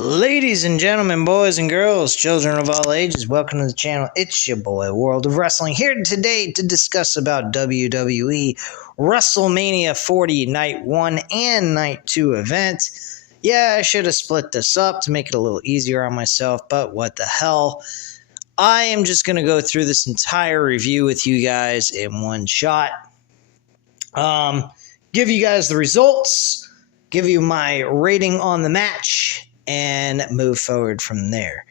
Ladies and gentlemen, boys and girls, children of all ages, welcome to the channel. It's your boy, World of Wrestling, here today to discuss about WWE Wrestlemania 40 Night 1 and Night 2 event. Yeah, I should have split this up to make it a little easier on myself, but what the hell. I am just going to go through this entire review with you guys in one shot. Give you guys the results, give you my rating on the match, and move forward from there.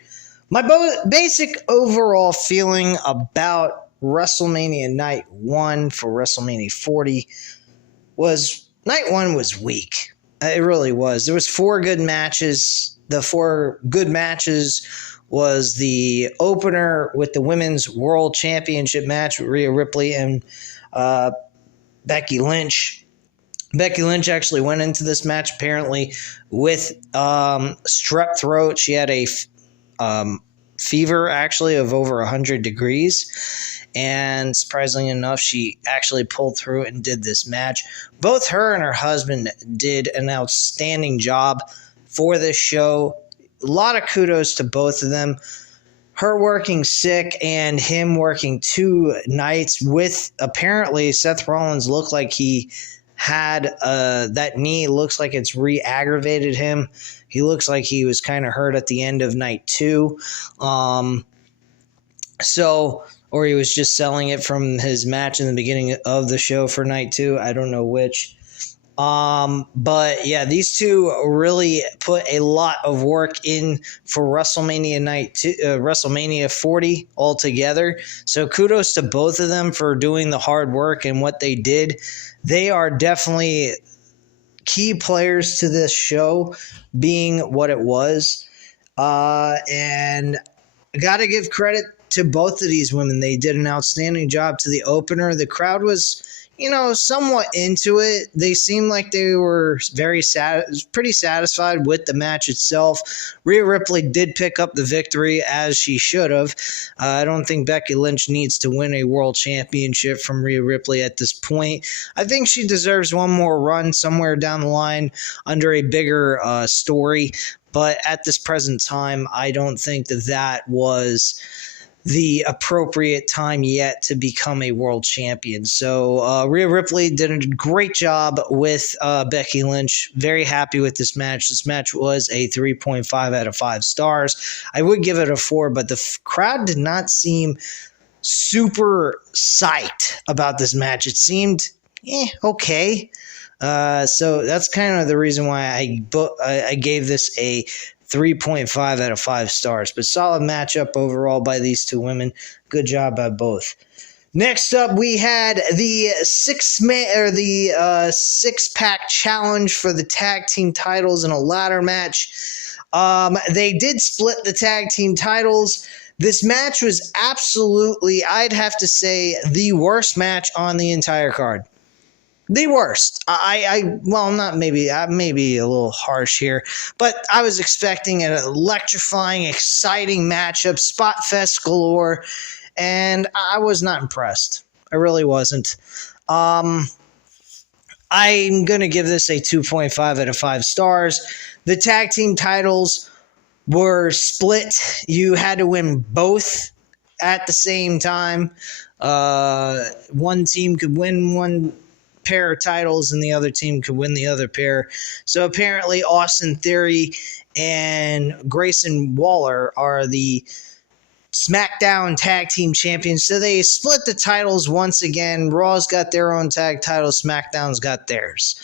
My basic overall feeling about WrestleMania Night 1 for WrestleMania 40 was Night 1 was weak. It really was. There was 4 good matches. The 4 good matches was the opener with the Women's World Championship match with Rhea Ripley and Becky Lynch. Becky Lynch actually went into this match apparently with strep throat. She had a fever actually of over 100 degrees. And surprisingly enough, she actually pulled through and did this match. Both her and her husband did an outstanding job for this show. A lot of kudos to both of them. Her working sick and him working 2 nights with apparently Seth Rollins looked like he had that knee looks like it's re-aggravated him. He looks like he was kind of hurt at the end of night 2. Or he was just selling it from his match in the beginning of the show for night 2. I don't know which. But yeah, these two really put a lot of work in for WrestleMania Night 2, WrestleMania 40 altogether. So kudos to both of them for doing the hard work and what they did. They are definitely key players to this show being what it was. And I got to give credit to both of these women. They did an outstanding job to the opener. The crowd was, somewhat into it. They seemed like they were pretty satisfied with the match itself. Rhea Ripley did pick up the victory as she should have. I don't think Becky Lynch needs to win a world championship from Rhea Ripley at this point. I think she deserves one more run somewhere down the line under a bigger story. But at this present time, I don't think that was the appropriate time yet to become a world champion. So Rhea Ripley did a great job with Becky Lynch. Very happy with this match. This match was a 3.5 out of 5 stars. I would give it a 4, but the crowd did not seem super psyched about this match. It seemed okay. So that's kind of the reason why I gave this a 3.5 out of 5 stars, but solid matchup overall by these two women. Good job by both. Next up, we had the six-pack challenge for the tag team titles in a ladder match. They did split the tag team titles. This match was absolutely, I'd have to say, the worst match on the entire card. The worst. Not maybe, I may be a little harsh here, but I was expecting an electrifying, exciting matchup, spot fest galore, and I was not impressed. I really wasn't. I'm going to give this a 2.5 out of 5 stars. The tag team titles were split. You had to win both at the same time. One team could win one pair of titles and the other team could win the other pair. So apparently Austin Theory and Grayson Waller are the SmackDown Tag Team Champions. So they split the titles once again. Raw's got their own tag titles. SmackDown's got theirs.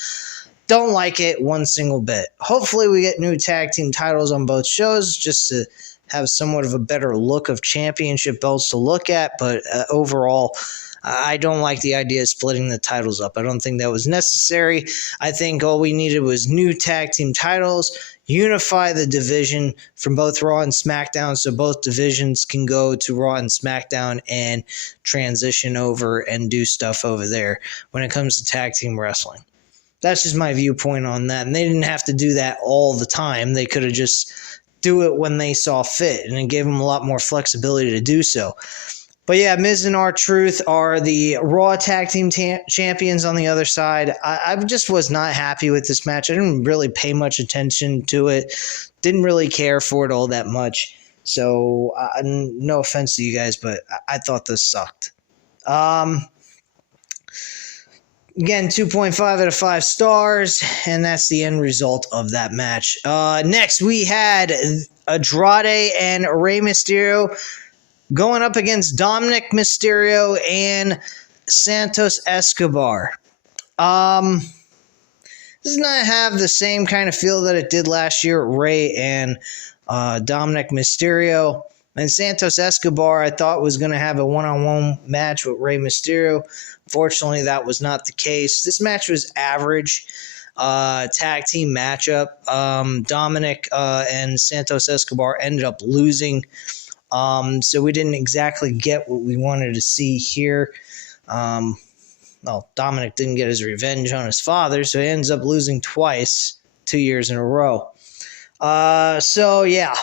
Don't like it one single bit. Hopefully we get new tag team titles on both shows just to have somewhat of a better look of championship belts to look at. But overall, I don't like the idea of splitting the titles up. I don't think that was necessary. I think all we needed was new tag team titles, unify the division from both Raw and SmackDown so both divisions can go to Raw and SmackDown and transition over and do stuff over there when it comes to tag team wrestling. That's just my viewpoint on that. And they didn't have to do that all the time. They could have just do it when they saw fit, and it gave them a lot more flexibility to do so. But yeah, Miz and R-Truth are the Raw Tag Team champions on the other side. I just was not happy with this match. I didn't really pay much attention to it. Didn't really care for it all that much. So, no offense to you guys, but I thought this sucked. Again, 2.5 out of 5 stars, and that's the end result of that match. Next, we had Andrade and Rey Mysterio going up against Dominic Mysterio and Santos Escobar. Does not have the same kind of feel that it did last year. Rey and Dominic Mysterio. And Santos Escobar, I thought, was going to have a one-on-one match with Rey Mysterio. Fortunately, that was not the case. This match was average. Tag team matchup. Dominic and Santos Escobar ended up losing. So we didn't exactly get what we wanted to see here. Well, Dominic didn't get his revenge on his father, so he ends up losing twice, 2 years in a row. So yeah,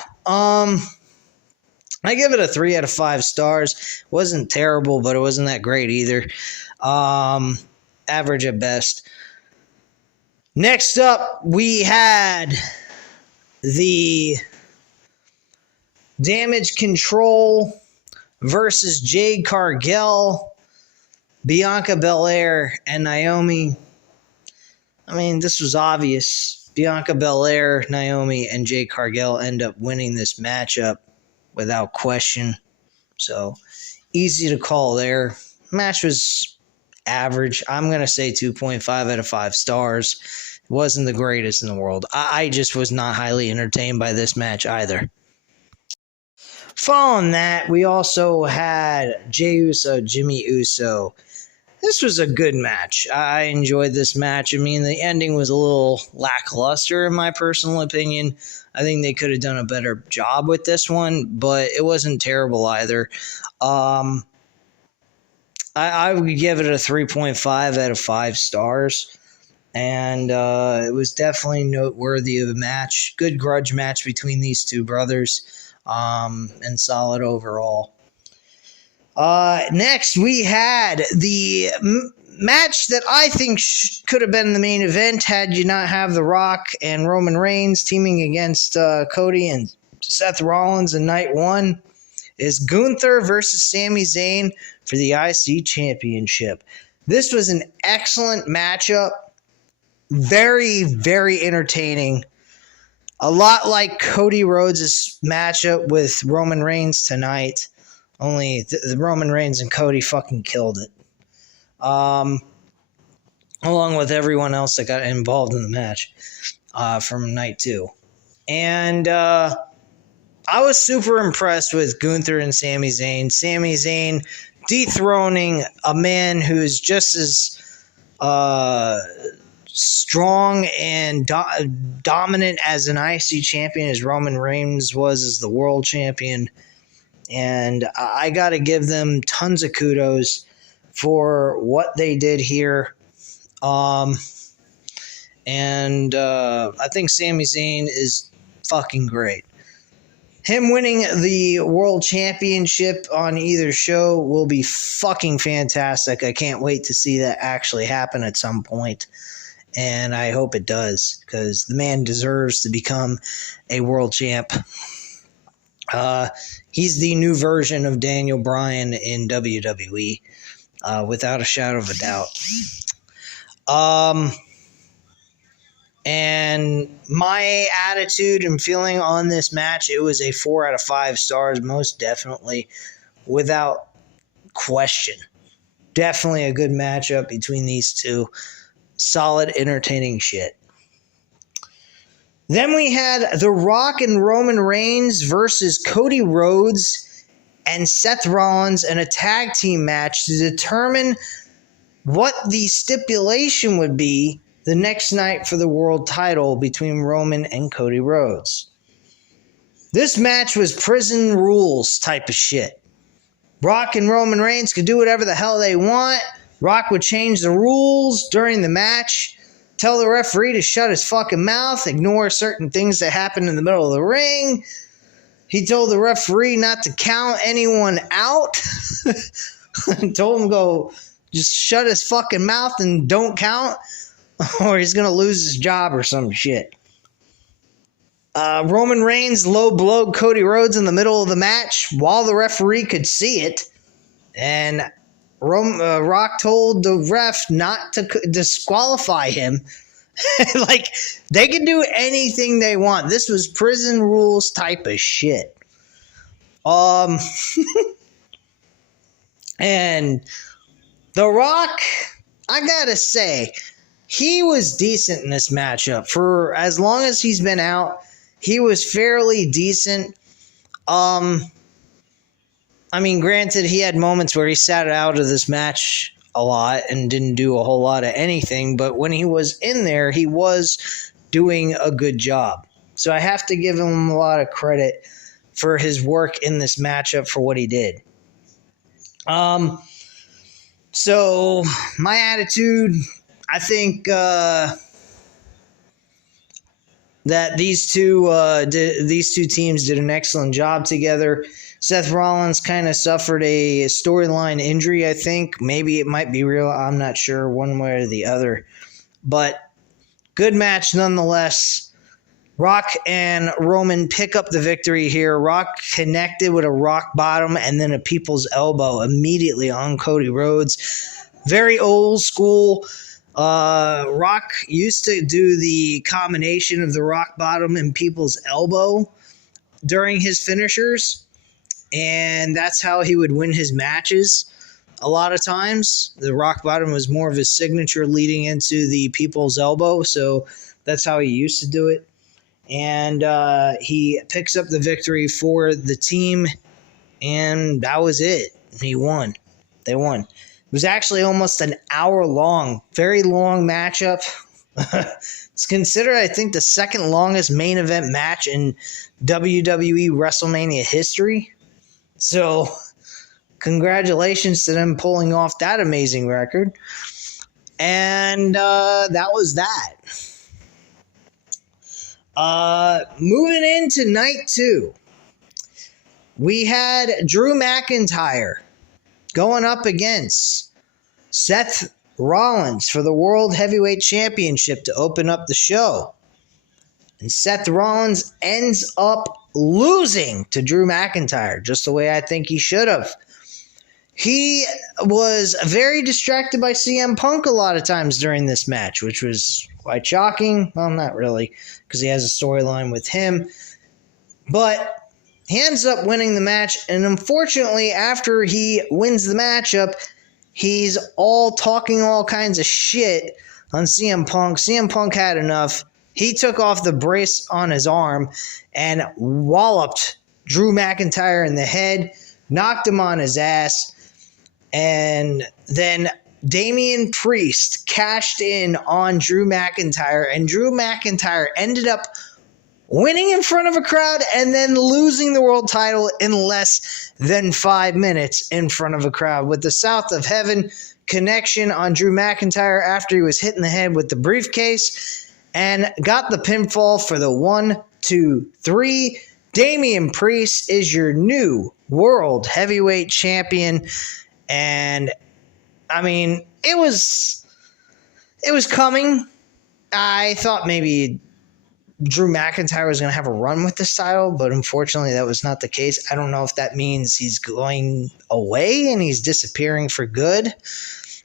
I give it a 3 out of 5 stars. It wasn't terrible, but it wasn't that great either. Average at best. Next up, we had the Damage Control versus Jade Cargill, Bianca Belair, and Naomi. I mean, this was obvious. Bianca Belair, Naomi, and Jade Cargill end up winning this matchup without question. So, easy to call there. Match was average. I'm going to say 2.5 out of 5 stars. It wasn't the greatest in the world. I just was not highly entertained by this match either. Following that, we also had Jey Uso, Jimmy Uso. This was a good match. I enjoyed this match. I mean, the ending was a little lackluster in my personal opinion. I think they could have done a better job with this one, but it wasn't terrible either. I would give it a 3.5 out of 5 stars. And it was definitely noteworthy of a match. Good grudge match between these two brothers. And solid overall. Next, we had the match that I think could have been the main event had you not have The Rock and Roman Reigns teaming against Cody and Seth Rollins in night one. Is Gunther versus Sami Zayn for the IC Championship. This was an excellent matchup. Very, very entertaining. A lot like Cody Rhodes' matchup with Roman Reigns tonight. Only the Roman Reigns and Cody fucking killed it. Along with everyone else that got involved in the match from night 2. And I was super impressed with Gunther and Sami Zayn. Sami Zayn dethroning a man who's just as strong and dominant as an IC champion as Roman Reigns was as the world champion. And I got to give them tons of kudos for what they did here. I think Sami Zayn is fucking great. Him winning the world championship on either show will be fucking fantastic. I can't wait to see that actually happen at some point. And I hope it does, because the man deserves to become a world champ. He's the new version of Daniel Bryan in WWE, without a shadow of a doubt. And my attitude and feeling on this match, it was a 4 out of 5 stars, most definitely, without question. Definitely a good matchup between these two. Solid, entertaining shit. Then we had The Rock and Roman Reigns versus Cody Rhodes and Seth Rollins in a tag team match to determine what the stipulation would be the next night for the world title between Roman and Cody Rhodes. This match was prison rules type of shit. Rock and Roman Reigns could do whatever the hell they want. Rock would change the rules during the match, tell the referee to shut his fucking mouth, ignore certain things that happen in the middle of the ring. He told the referee not to count anyone out. Told him go just shut his fucking mouth and don't count, or he's gonna lose his job or some shit. Roman Reigns low blowed Cody Rhodes in the middle of the match while the referee could see it, and Rock told the ref not to disqualify him. Like, they can do anything they want. This was prison rules type of shit. And The Rock, I gotta say, he was decent in this matchup. For as long as he's been out, he was fairly decent. I mean, granted, he had moments where he sat out of this match a lot and didn't do a whole lot of anything, but when he was in there, he was doing a good job. So I have to give him a lot of credit for his work in this matchup for what he did. So my attitude, I think that these two teams did an excellent job together. Seth Rollins kind of suffered a storyline injury, I think. Maybe it might be real. I'm not sure, one way or the other. But good match nonetheless. Rock and Roman pick up the victory here. Rock connected with a rock bottom and then a people's elbow immediately on Cody Rhodes. Very old school. Rock used to do the combination of the rock bottom and people's elbow during his finishers, and that's how he would win his matches a lot of times. The rock bottom was more of his signature leading into the people's elbow, so that's how he used to do it. And he picks up the victory for the team, and that was it. He won. They won. It was actually almost an hour long, very long matchup. It's considered, I think, the second longest main event match in WWE Wrestlemania history. So, congratulations to them pulling off that amazing record. And that was that. Moving into night 2, we had Drew McIntyre going up against Seth Rollins for the World Heavyweight Championship to open up the show. And Seth Rollins ends up losing to Drew McIntyre, just the way I think he should have. He was very distracted by CM Punk a lot of times during this match, which was quite shocking. Well, not really, because he has a storyline with him. But he ends up winning the match, and unfortunately, after he wins the matchup, he's all talking all kinds of shit on CM Punk. CM Punk had enough. He took off the brace on his arm and walloped Drew McIntyre in the head, knocked him on his ass, and then Damian Priest cashed in on Drew McIntyre, and Drew McIntyre ended up winning in front of a crowd and then losing the world title in less than 5 minutes in front of a crowd with the South of Heaven connection on Drew McIntyre after he was hit in the head with the briefcase, and got the pinfall for the 1, 2, 3. Damian Priest is your new World Heavyweight Champion. And I mean, it was coming. I thought maybe Drew McIntyre was going to have a run with this title, but unfortunately that was not the case. I don't know if that means he's going away and he's disappearing for good,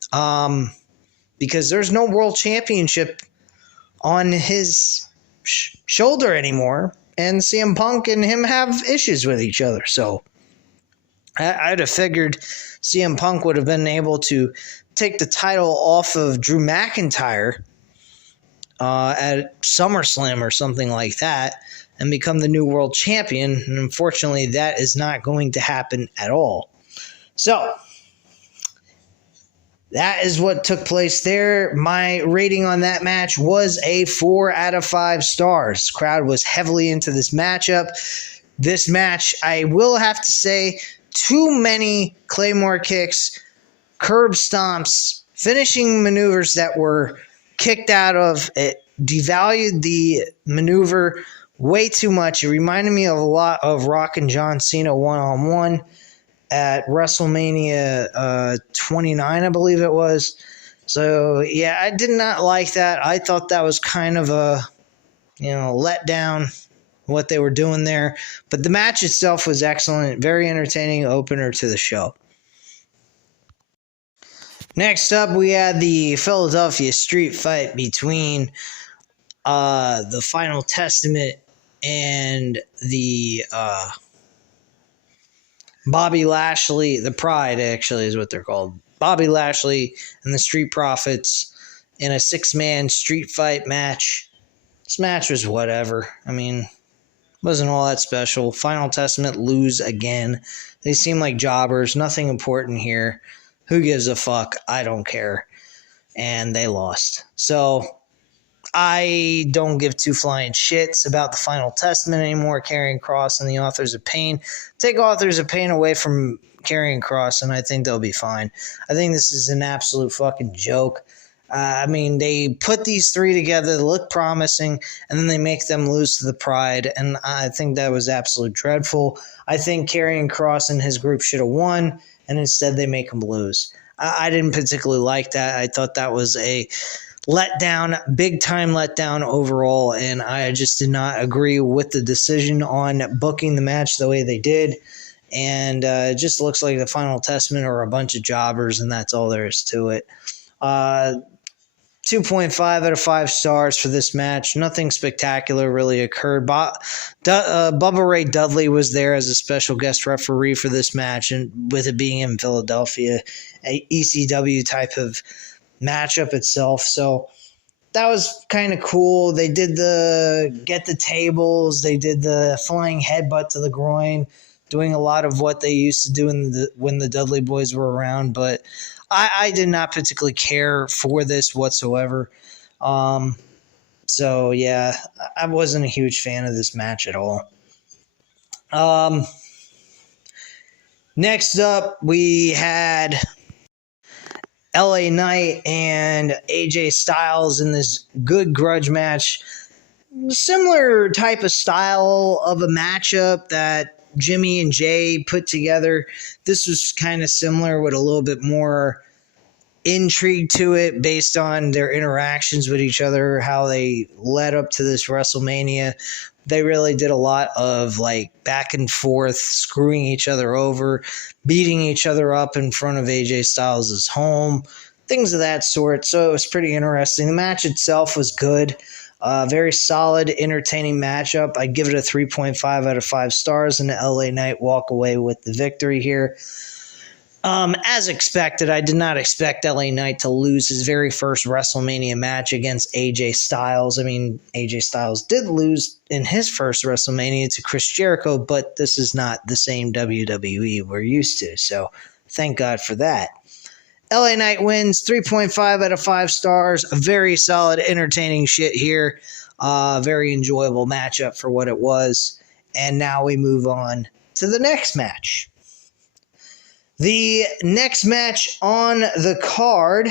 because there's no world championship on his shoulder anymore, and CM Punk and him have issues with each other. So I'd have figured CM Punk would have been able to take the title off of Drew McIntyre at SummerSlam or something like that and become the new world champion. And unfortunately, that is not going to happen at all. So that is what took place there. My rating on that match was a 4 out of 5 stars. Crowd was heavily into this matchup. This match, I will have to say, too many Claymore kicks, curb stomps, finishing maneuvers that were kicked out of. It devalued the maneuver way too much. It reminded me of a lot of Rock and John Cena one-on-one at WrestleMania 29, I believe it was. So, yeah, I did not like that. I thought that was kind of a, letdown, what they were doing there. But the match itself was excellent. Very entertaining opener to the show. Next up, we had the Philadelphia street fight between the Final Testament and the Bobby Lashley, the Pride actually is what they're called. Bobby Lashley and the Street Profits in a 6-man street fight match. This match was whatever. I mean, wasn't all that special. Final Testament lose again. They seem like jobbers. Nothing important here. Who gives a fuck? I don't care. And they lost. So I don't give two flying shits about the Final Testament anymore. Karrion Kross and the Authors of Pain. Take Authors of Pain away from Karrion Kross, and I think they'll be fine. I think this is an absolute fucking joke. I mean, they put these three together, they look promising, and then they make them lose to the Pride, and I think that was absolutely dreadful. I think Karrion Kross and his group should have won, and instead they make them lose. I didn't particularly like that. I thought that was a letdown, big time letdown overall, and I just did not agree with the decision on booking the match the way they did. And it just looks like the Final Testament are a bunch of jobbers, and that's all there is to it. 2.5 out of 5 stars for this match. Nothing spectacular really occurred. Bubba Ray Dudley was there as a special guest referee for this match, and with it being in Philadelphia, a ECW type of matchup itself. So that was kind of cool. They did the get the tables. They did the flying headbutt to the groin, doing a lot of what they used to do when the Dudley Boys were around. But I did not particularly care for this whatsoever. So, yeah, I wasn't a huge fan of this match at all. Next up, we had LA Knight and AJ Styles in this good grudge match. Similar type of style of a matchup that Jimmy and Jay put together. This was kind of similar with a little bit more intrigue to it based on their interactions with each other, how they led up to this WrestleMania. They really did a lot of like back and forth, screwing each other over, beating each other up in front of AJ Styles' home, things of that sort. So it was pretty interesting. The match itself was good. Very solid, entertaining matchup. I'd give it a 3.5 out of 5 stars, and the LA Knight walk away with the victory here. As expected, I did not expect LA Knight to lose his very first WrestleMania match against AJ Styles. I mean, AJ Styles did lose in his first WrestleMania to Chris Jericho, but this is not the same WWE we're used to, so thank God for that. LA Knight wins 3.5 out of 5 stars. A very solid, entertaining shit here. Very enjoyable matchup for what it was. And now we move on to the next match. The next match on the card,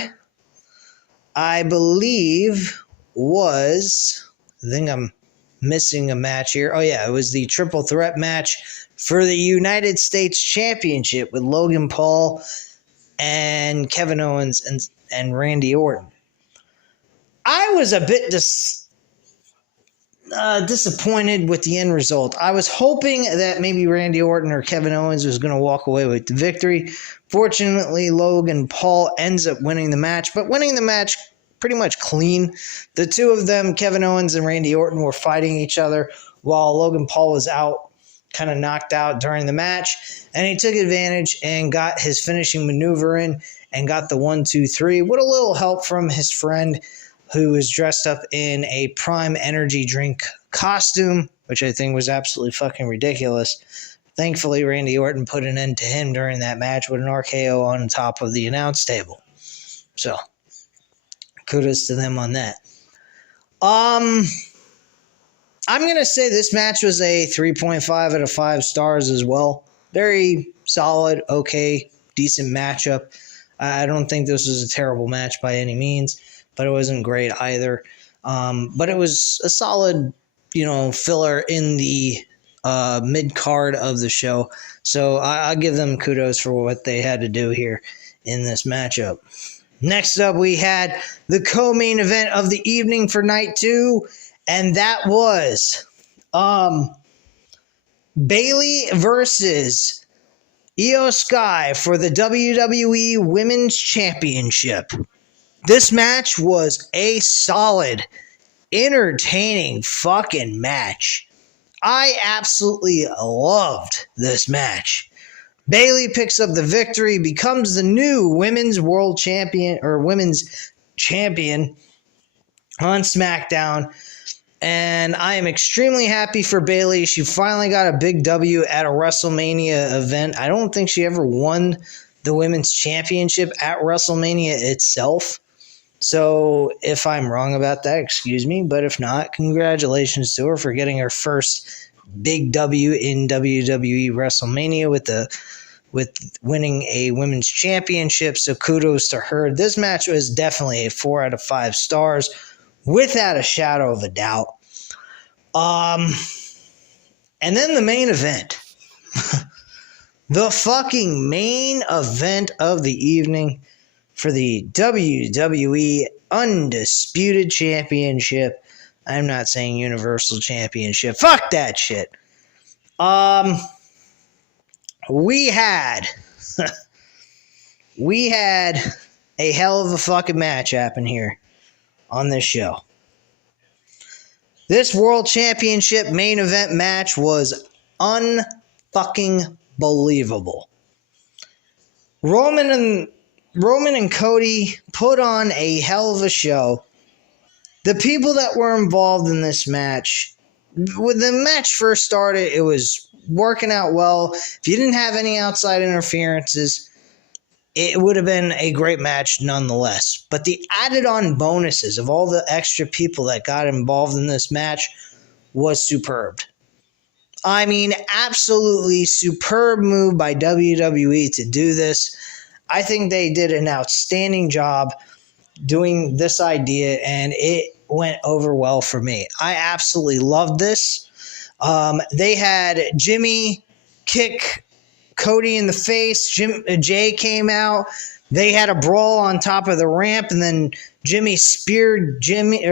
I believe, was... I think I'm missing a match here. Oh, yeah, it was the triple threat match for the United States Championship with Logan Paul and Kevin Owens and Randy Orton. I was a bit disappointed with the end result. I was hoping that maybe Randy Orton or Kevin Owens was going to walk away with the victory. Fortunately, Logan Paul ends up winning the match, but winning the match pretty much clean. The two of them, Kevin Owens and Randy Orton, were fighting each other while Logan Paul was out, kind of knocked out during the match, and he took advantage and got his finishing maneuver in and got the 1-2-3 with a little help from his friend, who was dressed up in a Prime Energy drink costume, which I think was absolutely fucking ridiculous. Thankfully, Randy Orton put an end to him during that match with an RKO on top of the announce table. So, kudos to them on that. I'm going to say this match was a 3.5 out of 5 stars as well. Very solid, okay, decent matchup. I don't think this was a terrible match by any means, but it wasn't great either. But it was a solid filler in the mid card of the show. So I'll give them kudos for what they had to do here in this matchup. Next up, we had the co-main event of the evening for night 2, and that was Bayley versus Io Sky for the WWE Women's Championship. This match was a solid, entertaining fucking match. I absolutely loved this match. Bayley picks up the victory, becomes the new women's world champion or women's champion on SmackDown. And I am extremely happy for Bayley. She finally got a big W at a WrestleMania event. I don't think she ever won the women's championship at WrestleMania itself. So if I'm wrong about that, excuse me. But if not, congratulations to her for getting her first big W in WWE WrestleMania with winning a women's championship. So kudos to her. This match was definitely a 4 out of 5 stars, without a shadow of a doubt. And then the main event. The fucking main event of the evening for the WWE Undisputed Championship. I'm not saying Universal Championship. Fuck that shit. We had a hell of a fucking match happen here on this show. This World Championship main event match was unfucking believable. Roman and Cody put on a hell of a show. The people that were involved in this match, when the match first started, it was working out well. If you didn't have any outside interferences, it would have been a great match nonetheless. But the added on bonuses of all the extra people that got involved in this match was superb. I mean, absolutely superb move by WWE to do this. I think they did an outstanding job doing this idea, and it went over well for me. I absolutely loved this. They had Jimmy kick Cody in the face. Jay came out. They had a brawl on top of the ramp, and then Jay speared Jimmy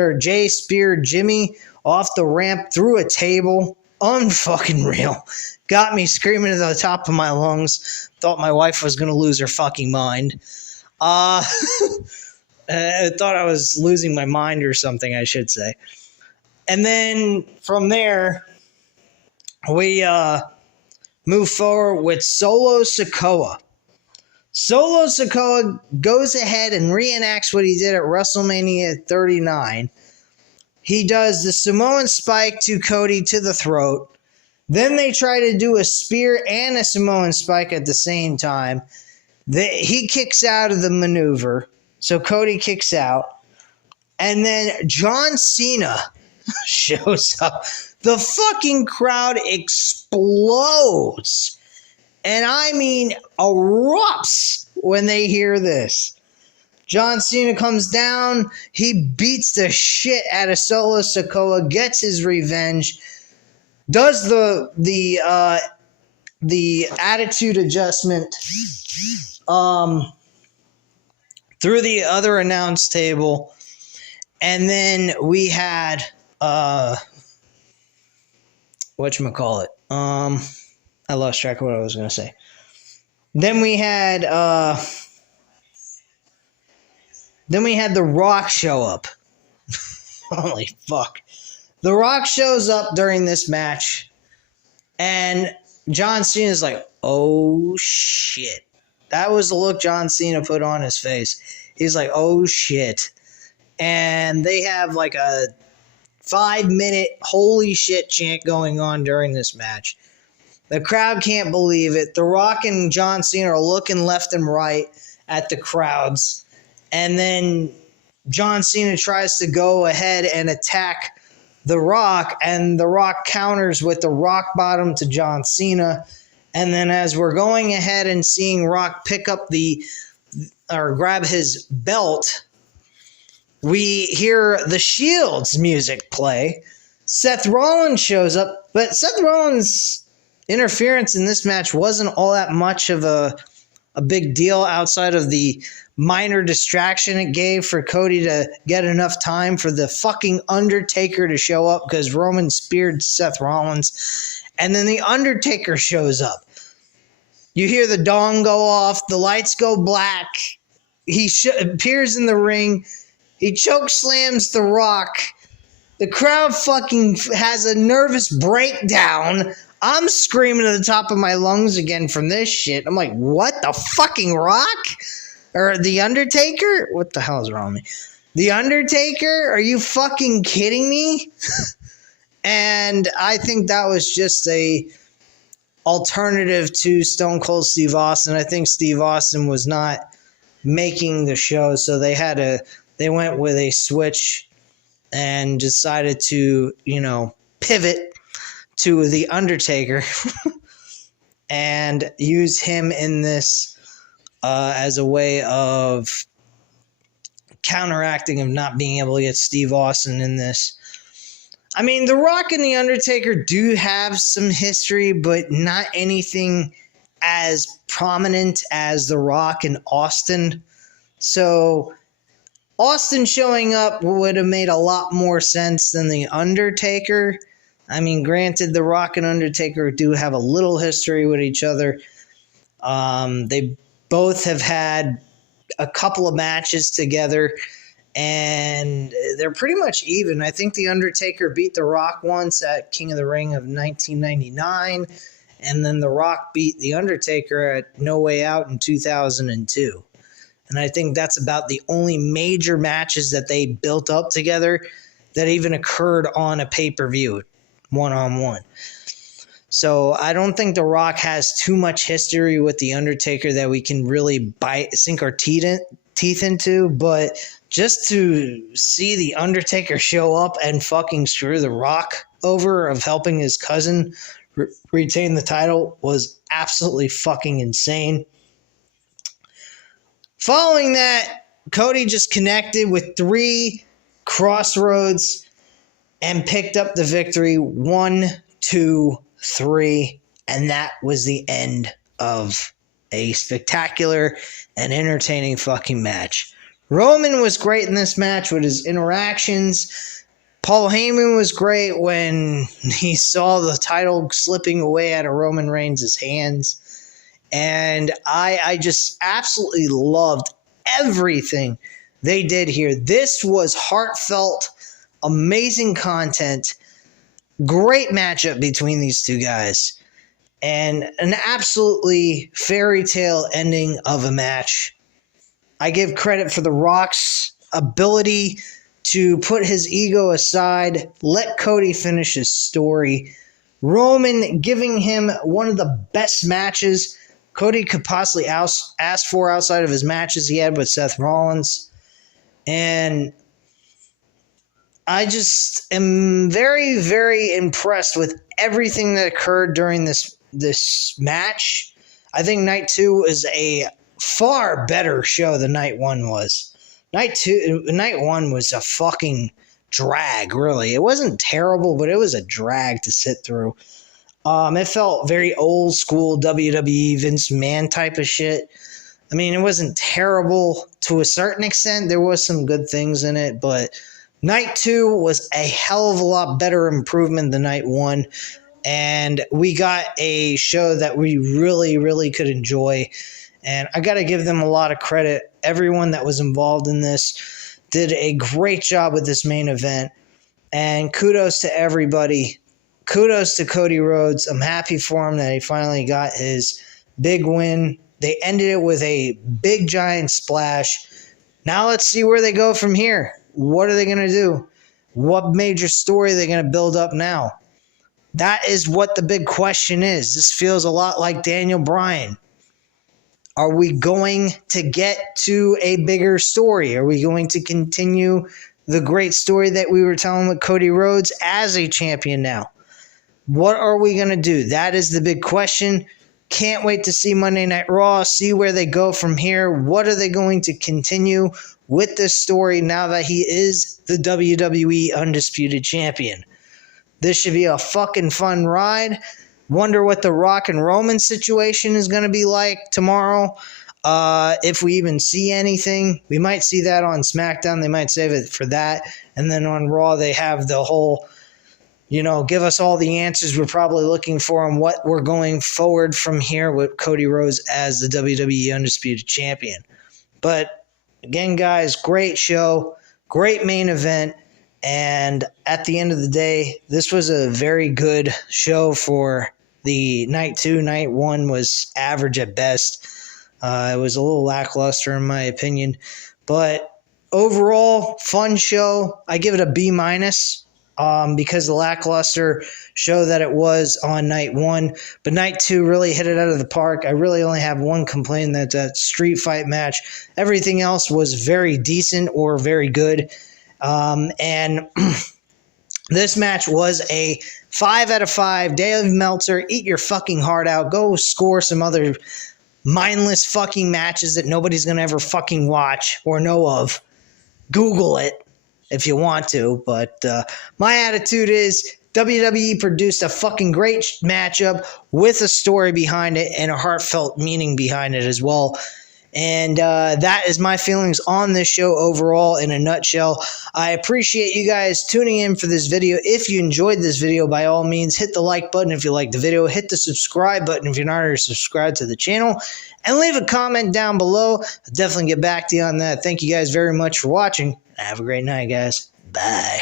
off the ramp through a table. Unfucking real. Got me screaming at the top of my lungs. Thought my wife was going to lose her fucking mind. I thought I was losing my mind or something, I should say. And then from there, we move forward with Solo Sikoa. Solo Sikoa goes ahead and reenacts what he did at WrestleMania 39. He does the Samoan spike to Cody to the throat. Then they try to do a spear and a Samoan spike at the same time. He kicks out of the maneuver. So Cody kicks out. And then John Cena shows up. The fucking crowd explodes. And I mean erupts when they hear this. John Cena comes down. He beats the shit out of Solo Sikoa, gets his revenge, does the attitude adjustment through the other announce table. And then we had whatchamacallit? I lost track of what I was going to say. Then we had The Rock show up. Holy fuck. The Rock shows up during this match, and John Cena's like, oh shit. That was the look John Cena put on his face. He's like, oh shit. And they have like a 5-minute holy shit chant going on during this match. The crowd can't believe it. The Rock and John Cena are looking left and right at the crowds. And then John Cena tries to go ahead and attack The Rock, and The Rock counters with the rock bottom to John Cena. And then as we're going ahead and seeing Rock pick up grab his belt, we hear the Shield's music play. Seth Rollins shows up, but Seth Rollins' interference in this match wasn't all that much of a big deal outside of the minor distraction it gave for Cody to get enough time for the fucking Undertaker to show up because Roman speared Seth Rollins. And then the Undertaker shows up. You hear the dong go off, the lights go black. He appears in the ring. He choke slams The Rock. The crowd fucking has a nervous breakdown. I'm screaming at the top of my lungs again from this shit. I'm like, what the fucking Rock? Or The Undertaker? What the hell is wrong with me? The Undertaker? Are you fucking kidding me? And I think that was just a alternative to Stone Cold Steve Austin. I think Steve Austin was not making the show, so they went with a switch and decided to, pivot to The Undertaker and use him in this as a way of counteracting of not being able to get Steve Austin in this. I mean, The Rock and The Undertaker do have some history, but not anything as prominent as The Rock and Austin. So Austin showing up would have made a lot more sense than The Undertaker. I mean, granted, The Rock and Undertaker do have a little history with each other. They both have had a couple of matches together, and they're pretty much even. I think The Undertaker beat The Rock once at King of the Ring of 1999, and then The Rock beat The Undertaker at No Way Out in 2002. And I think that's about the only major matches that they built up together that even occurred on a pay-per-view, one-on-one. So I don't think The Rock has too much history with The Undertaker that we can really sink our teeth into, but just to see The Undertaker show up and fucking screw The Rock over of helping his cousin retain the title was absolutely fucking insane. Following that, Cody just connected with 3 crossroads and picked up the victory. 1, 2, 3, and that was the end of a spectacular and entertaining fucking match. Roman was great in this match with his interactions. Paul Heyman was great when he saw the title slipping away out of Roman Reigns' hands. And I just absolutely loved everything they did here. This was heartfelt, amazing content. Great matchup between these two guys. And an absolutely fairy tale ending of a match. I give credit for The Rock's ability to put his ego aside, let Cody finish his story. Roman giving him one of the best matches Cody could possibly ask for outside of his matches he had with Seth Rollins. And I just am very, very impressed with everything that occurred during this match. I think Night 2 is a far better show than Night 1 was. Night 1 was a fucking drag, really. It wasn't terrible, but it was a drag to sit through. It felt very old school WWE Vince McMahon type of shit. I mean, it wasn't terrible to a certain extent. There was some good things in it, but Night 2 was a hell of a lot better improvement than Night 1. And we got a show that we really, really could enjoy. And I got to give them a lot of credit. Everyone that was involved in this did a great job with this main event. And kudos to everybody. Kudos to Cody Rhodes. I'm happy for him that he finally got his big win. They ended it with a big giant splash. Now let's see where they go from here. What are they going to do? What major story are they going to build up now? That is what the big question is. This feels a lot like Daniel Bryan. Are we going to get to a bigger story? Are we going to continue the great story that we were telling with Cody Rhodes as a champion now? What are we going to do? That is the big question. Can't wait to see Monday Night Raw, see where they go from here. What are they going to continue with this story now that he is the WWE Undisputed Champion? This should be a fucking fun ride. Wonder what the Rock and Roman situation is going to be like tomorrow. If we even see anything, we might see that on SmackDown. They might save it for that. And then on Raw, they have the whole, give us all the answers we're probably looking for on what we're going forward from here with Cody Rhodes as the WWE Undisputed Champion. But again, guys, great show, great main event. And at the end of the day, this was a very good show for the night 2. Night 1 was average at best. It was a little lackluster in my opinion. But overall, fun show. I give it a B- because the lackluster show that it was on night 1. But night 2 really hit it out of the park. I really only have one complaint, that's that street fight match. Everything else was very decent or very good. And this match was a 5 out of 5. Dave Meltzer, eat your fucking heart out. Go score some other mindless fucking matches that nobody's going to ever fucking watch or know of. Google it if you want to. But my attitude is WWE produced a fucking great matchup with a story behind it and a heartfelt meaning behind it as well. And that is my feelings on this show overall in a nutshell. I appreciate you guys tuning in for this video. If you enjoyed this video, by all means, hit the like button if you liked the video. Hit the subscribe button if you're not already subscribed to the channel. And leave a comment down below. I'll definitely get back to you on that. Thank you guys very much for watching. Have a great night, guys. Bye.